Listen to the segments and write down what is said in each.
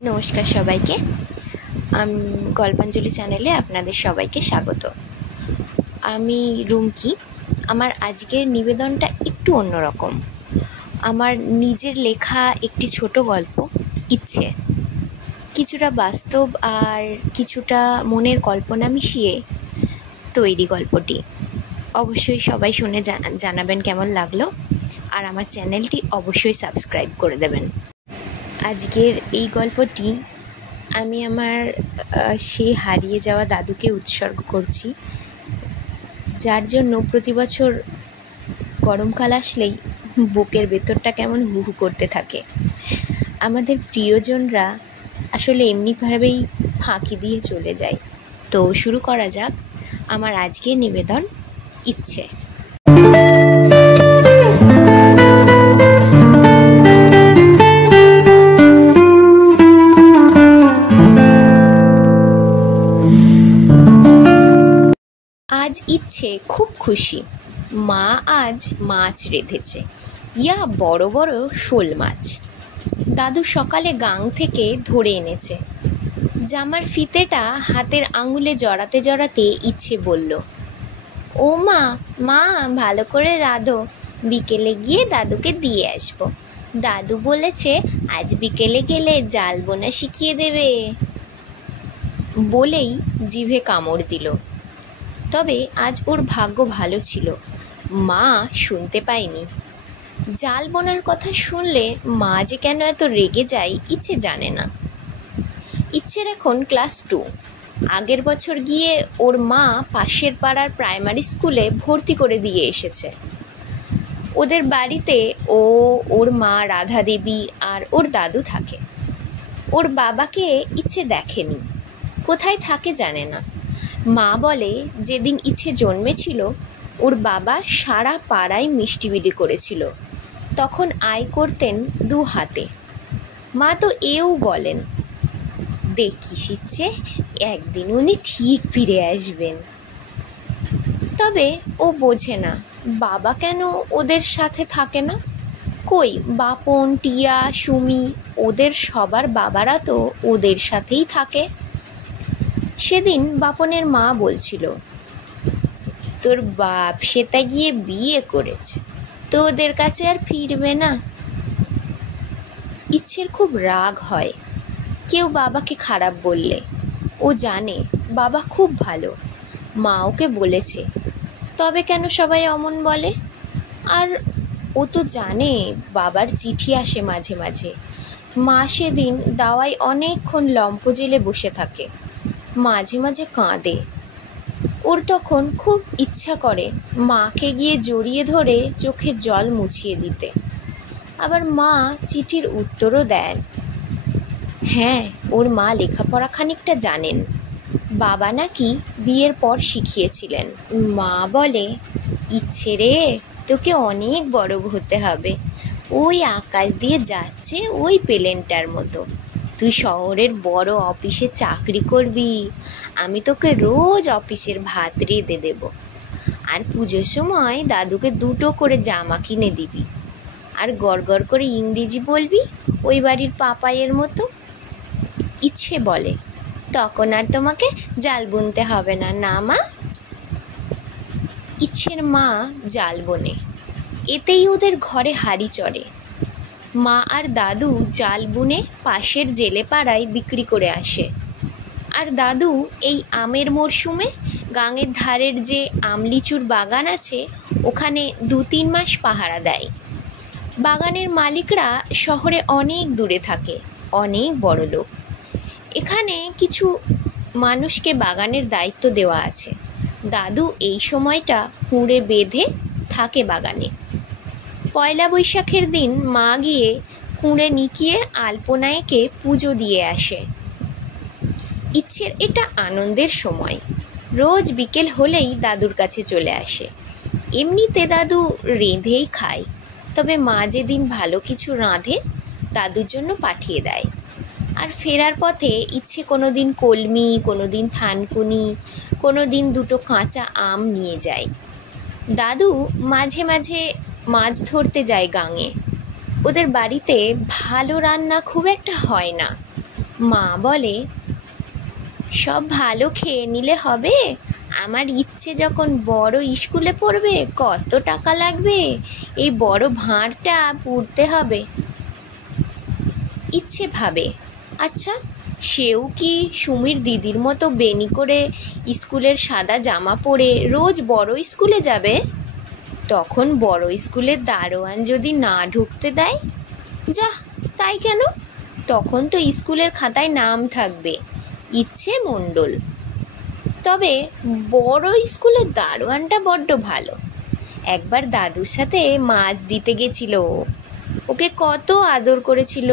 নমস্কার সবাইকে। গল্পাঞ্জলি চ্যানেলে আপনাদের সবাইকে স্বাগত। আমি রুমকি। আমার আজকের নিবেদনটা একটু অন্যরকম। আমার নিজের লেখা একটি ছোট গল্প, ইচ্ছে। কিছুটা বাস্তব আর কিছুটা মনের কল্পনা মিশিয়ে তৈরি গল্পটি। অবশ্যই সবাই শুনে জানাবেন কেমন লাগলো, আর আমার চ্যানেলটি অবশ্যই সাবস্ক্রাইব করে দেবেন। আজকের এই গল্পটি আমি আমার সেই হারিয়ে যাওয়া দাদুকে উৎসর্গ করছি, যার জন্য প্রতি বছর গরমকাল আসলেই বুকের ভেতরটা কেমন হু হু করতে থাকে। আমাদের প্রিয়জনরা আসলে এমনিভাবেই ফাঁকি দিয়ে চলে যায়। তো শুরু করা যাক আমার আজকের নিবেদন, ইচ্ছে। আজ ইচ্ছে খুব খুশি। মা আজ মাছ রেঁধেছে, ইয়া বড় বড় শোল মাছ। দাদু সকালে গাং থেকে ধরে এনেছে। জামার ফিতেটা হাতের আঙুলে জড়াতে জড়াতে ইচ্ছে বলল, ও মা, মা ভালো করে রাঁধো, বিকেলে গিয়ে দাদুকে দিয়ে আসবো। দাদু বলেছে আজ বিকেলে গেলে জাল বোনা শিখিয়ে দেবে। বলেই জিভে কামড় দিল। তবে আজ ওর ভাগ্য ভালো ছিল, মা শুনতে পায়নি। জাল বোনার কথা শুনলে মা যে কেন এত রেগে যায় ইচ্ছে জানে না। ইচ্ছের এখন ক্লাস 2। আগের বছর গিয়ে ওর মা পাশের পাড়ার প্রাইমারি স্কুলে ভর্তি করে দিয়ে এসেছে। ওদের বাড়িতে ওর মা রাধা দেবী আর ওর দাদু থাকে। ওর বাবাকে ইচ্ছে দেখেনি, কোথায় থাকে জানে না। মা বলে যেদিন ইচ্ছে জন্মেছিল ওর বাবা সারা পাড়ায় মিষ্টি বিলি করেছিল, তখন আয় করতেন 2 হাতে। মা তো এও বলেন, দেখিস ইচ্ছে, একদিন উনি ঠিক ফিরে আসবেন। তবে ও বোঝে না বাবা কেন ওদের সাথে থাকে না। কই বাপন, টিয়া, সুমি, ওদের সবার বাবারা তো ওদের সাথেই থাকে। সেদিন বাপনের মা বলছিল, তোর বাপ সেটা গিয়ে বিয়ে করেছে, তো ওদের কাছে আর ফিরবে না। ইচ্ছের খুব রাগ হয় কেউ বাবাকে খারাপ বললে। ও জানে বাবা খুব ভালো, মা ওকে বলেছে, তবে কেন সবাই অমন বলে। আর ও তো জানে বাবার চিঠি আসে মাঝে মাঝে। মা সেদিন দাওয়ায় অনেকক্ষণ লম্ফ জেলে বসে থাকে, মাঝে মাঝে কাঁদে। ওর তখন খুব ইচ্ছা করে মাকে গিয়ে জড়িয়ে ধরে চোখের জল মুছিয়ে দিতে। আবার মা চিঠির উত্তরও দেন। হ্যাঁ, ওর মা লেখাপড়া খানিকটা জানেন, বাবা নাকি বিয়ের পর শিখিয়েছিলেন। মা বলে, ইচ্ছে রে, তোকে অনেক বড় হতে হবে, ওই আকাশ দিয়ে যাচ্ছে ওই প্লেনটার মতো। তুই শহরের বড় অফিসে চাকরি করবি, আমি তোকে রোজ অফিসের ভাত রেঁধে দেব, আর পুজোর সময় দাদুকে 2টো করে জামা কিনে দিবি, আর গড়গড় করে ইংরেজি বলবি ওই বাড়ির পাপাইয়ের মতো। ইচ্ছে বলে, তখন আর তোমাকে জাল বুনতে হবে না, না মা? ইচ্ছের মা জাল বোনে, এতেই ওদের ঘরে হাঁড়ি চড়ে। মা আর দাদু জাল বুনে পাশের জেলে পাড়ায় বিক্রি করে আসে। আর দাদু এই আমের মরশুমে গাঙের ধারের যে আমলিচুর বাগান আছে ওখানে 2-3 মাস পাহারা দেয়। বাগানের মালিকরা শহরে অনেক দূরে থাকে, অনেক বড় লোক। এখানে কিছু মানুষকে বাগানের দায়িত্ব দেওয়া আছে। দাদু এই সময়টা কুঁড়ে বেঁধে থাকে বাগানে। পয়লা বৈশাখের দিন মা গিয়ে কুঁড়ে নিকিয়ে আলপনায়কে পুজো দিয়ে আসে। ইচ্ছের এটা আনন্দের সময়। রোজ বিকেল হলেই দাদুর কাছে চলে আসে। এমনিতে দাদু রেঁধেই খায়, তবে মা যেদিন ভালো কিছু রাঁধে দাদুর জন্য পাঠিয়ে দেয়। আর ফেরার পথে ইচ্ছে কোনো দিন কলমি, কোনো দিন থানকুনি, কোনো দিন 2টো কাঁচা আম নিয়ে যায়। দাদু মাঝে মাঝে মাছ ধরতে যায় গাঙে। ওদের বাড়িতে ভালো রান্না খুব একটা হয় না, মা বলে, সব ভালো খেয়ে নিলে হবে? আমার ইচ্ছে যখন বড় স্কুলে পড়বে কত টাকা লাগবে, এই বড় ভাঁড়টা পুড়তে হবে। ইচ্ছে ভাবে, আচ্ছা সেও কি সুমির দিদির মতো বেনি করে স্কুলের সাদা জামা পরে রোজ বড় স্কুলে যাবে? তখন বড় স্কুলের দারোয়ান যদি না ঢুকতে দেয়? যা, তাই কেন? তখন তো স্কুলের খাতায় নাম থাকবে ইচ্ছে মণ্ডল। তবে বড় স্কুলের দারোয়ানটা বড্ড ভালো। একবার দাদুর সাথে মাছ দিতে গেছিল, ওকে কত আদর করেছিল,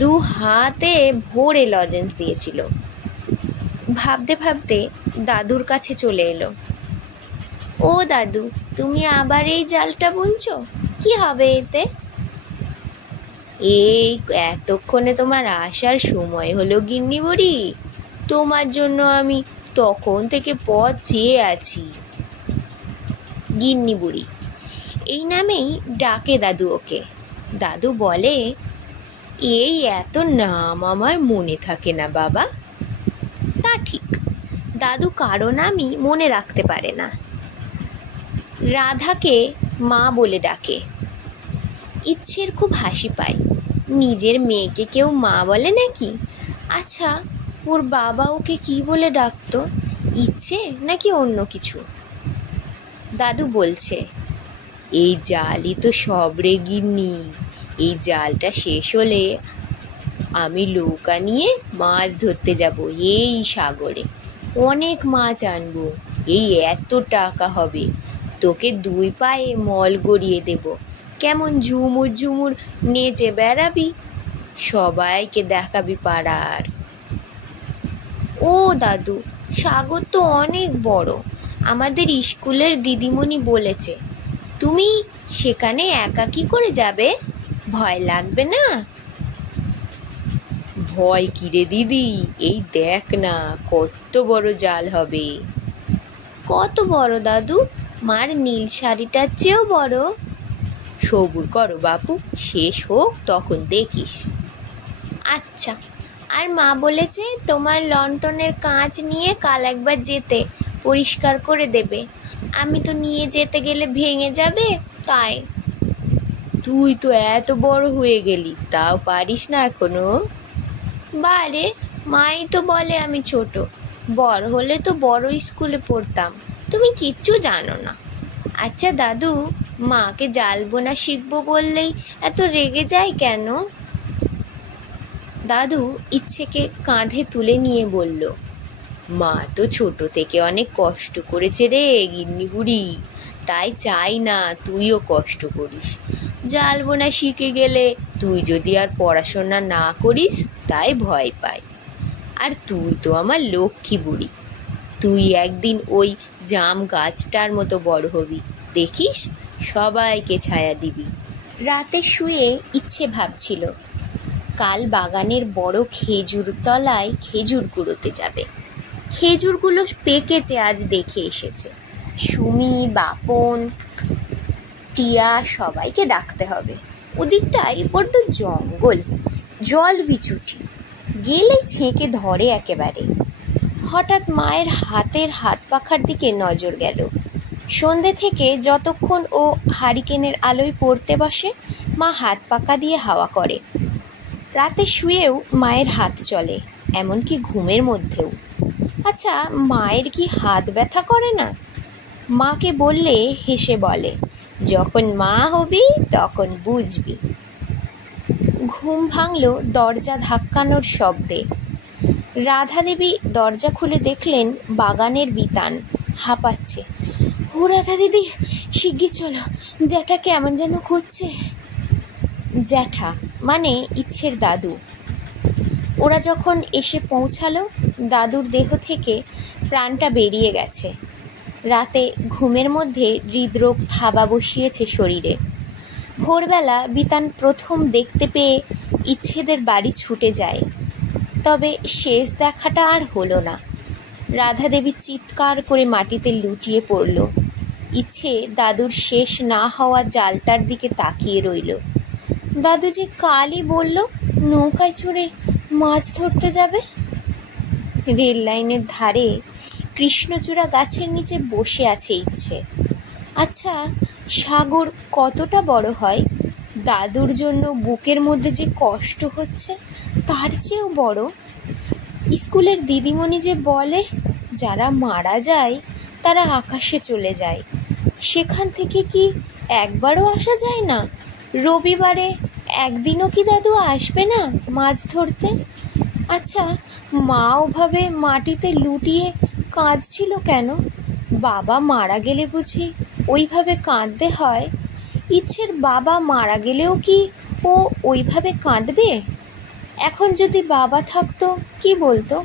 2 হাতে ভরে লজেন্স দিয়েছিল। ভাবতে ভাবতে দাদুর কাছে চলে এলো। ও দাদু, তুমি আবার এই জালটা বুনছো, কি হবে এতে? এই এতক্ষণে তোমার আসার সময় হলো গিন্নি বুড়ি, তোমার জন্য আমি তখন থেকে পথ চেয়ে আছি। গিন্নি বুড়ি এই নামেই ডাকে দাদু ওকে। দাদু বলে, এই এত নাম আমার মনে থাকে না বাবা। তা ঠিক, দাদু কারো নামই মনে রাখতে পারে না। রাধাকে মা বলে ডাকে। ইচ্ছের খুব হাসি পায়, নিজের মেয়েকে কেউ মা বলে নাকি? আচ্ছা, ওর বাবা ওকে কি বলে ডাকতো, ইচ্ছে নাকি অন্য কিছু? দাদু বলছে, এই জালই তো সব রে গিন্নি, এই জালটা শেষ হলে আমি নৌকা নিয়ে মাছ ধরতে যাব এই সাগরে, অনেক মাছ আনবো, এই এত টাকা হবে, তোকে 2 পায়ে মল গড়িয়ে দেব, কেমন ঝুমুর ঝুমুর নেচে বেড়াবি, সবাইকে দেখাবি পাড়ার। ও দাদু, সাগর তো অনেক বড়, আমাদের স্কুলের দিদিমণি বলেছে, তুমি সেখানে একা কি করে যাবে, ভয় লাগবে না? ভয় কিরে দিদি, এই দেখ না কত বড় জাল হবে। কত বড় দাদু? মার নীল শাড়িটার চেয়েও বড়। সবুর করো বাপু, শেষ হোক তখন দেখিস। আচ্ছা, আর মা বলেছে তোমার লণ্ঠনের কাঁচ নিয়ে কাল একবার যেতে, পরিষ্কার করে দেবে। আমি তো নিয়ে যেতে গেলে ভেঙে যাবে, তাই। তুই তো এত বড় হয়ে গেলি, তাও পারিস না এখনো? বারে, মাই তো বলে আমি ছোট, বড় হলে তো বড় স্কুলে পড়তাম, তুমি কিচ্ছু জানো না। আচ্ছা দাদু, মাকে জাল বোনা শিখবো বললেই এত রেগে যায় কেন? দাদু ইচ্ছেকে কাঁধে তুলে নিয়ে বলল, মা তো ছোট থেকে অনেক কষ্ট করেছে রে গিন্নি বুড়ি, তাই চাই না তুইও কষ্ট করিস। জাল বোনা শিখে গেলে তুই যদি আর পড়াশোনা না করিস তাই ভয় পাই। আর তুই তো আমার লক্ষ্মী বুড়ি, তুই একদিন ওই জাম গাছটার মতো বড় হবি, দেখিস সবাইকে ছায়া দিবি। রাতে শুয়ে ইচ্ছে ভাবছিল কাল বাগানের বড় খেজুর তলায় খেজুর কুড়োতে যাবে। খেজুরগুলো পেকেছে আজ দেখে এসেছে। সুমি, বাপন, টিয়া সবাইকে ডাকতে হবে। ওদিকটাই বড্ড জঙ্গল, জল বিছুটি, গেলেই ছেঁকে ধরে একেবারে। হঠাৎ মায়ের হাতের হাত পাখার দিকে নজর গেল। সন্ধে থেকে যতক্ষণ ও হারিকেনের আলোয় পড়তে বসে, মা হাত পাকা দিয়ে হাওয়া করে। রাতে শুয়েও মায়ের হাত চলে, এমনকি ঘুমের মধ্যেও। আচ্ছা, মায়ের কি হাত ব্যথা করে না? মাকে বললে হেসে বলে, যখন মা হবি তখন বুঝবি। ঘুম ভাঙল দরজা ধাক্কানোর শব্দে। রাধা দেবী দরজা খুলে দেখলেন বাগানের বিতান হাঁপাচ্ছে। ও রাধা দিদি, শিগগির চলো, জ্যাঠা কেমন যেন করছে। জ্যাঠা মানে ইচ্ছের দাদু। ওরা যখন এসে পৌঁছালো, দাদুর দেহ থেকে প্রাণটা বেরিয়ে গেছে। রাতে ঘুমের মধ্যে হৃদরোগ থাবা বসিয়েছে শরীরে। ভোরবেলা বিতান প্রথম দেখতে পেয়ে ইচ্ছেদের বাড়ি ছুটে যায়, তবে শেষ দেখাটা আর হলো না। রাধা দেবী চিৎকার করে মাটিতে লুটিয়ে পড়ল। ইচ্ছে দাদুর শেষ না হওয়া জালটার দিকে তাকিয়ে রইল। দাদু যে কালই বলল নৌকায় চড়ে মাছ ধরতে যাবে? রেল লাইনের ধারে কৃষ্ণচূড়া গাছের নিচে বসে আছে ইচ্ছে। আচ্ছা, সাগর কতটা বড় হয়? দাদুর জন্য বুকের মধ্যে যে কষ্ট হচ্ছে তার চেয়েও বড়। স্কুলের দিদিমণি যে বলে, যারা মারা যায় তারা আকাশে চলে যায়, সেখান থেকে কি একবারও আসা যায় না? রবিবারে একদিনও কি দাদু আসবে না মাছ ধরতে? আচ্ছা, মা ওভাবে মাটিতে লুটিয়ে কাঁদছিল কেন? বাবা মারা গেলে বুঝি ওইভাবে কাঁদতে হয়? ইচ্ছের বাবা মারা গেলেও কি ও ওইভাবে কাঁদবে? এখন যদি বাবা থাকতো কি বলতো?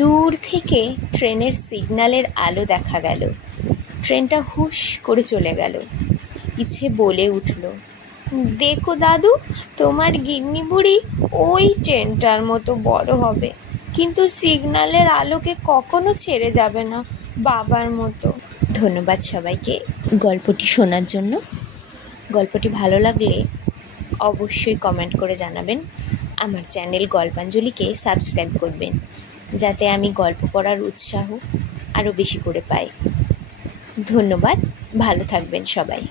দূর থেকে ট্রেনের সিগন্যালের আলো দেখা গেল। ট্রেনটা হুশ করে চলে গেল। ইচ্ছে বলে উঠল, দেখো দাদু, তোমার গিন্নি বুড়ি ওই ট্রেনটার মতো বড় হবে, কিন্তু সিগন্যালের আলোকে কখনো ছেড়ে যাবে না বাবার মতো। ধন্যবাদ সবাইকে গল্পটি শোনার জন্য। গল্পটি ভালো লাগলে অবশ্যই কমেন্ট করে জানাবেন। আমার চ্যানেল গল্পাঞ্জলিকে সাবস্ক্রাইব করবেন, যাতে আমি গল্প পড়ার উৎসাহ আরও বেশি করে পাই। ধন্যবাদ, ভালো থাকবেন সবাই।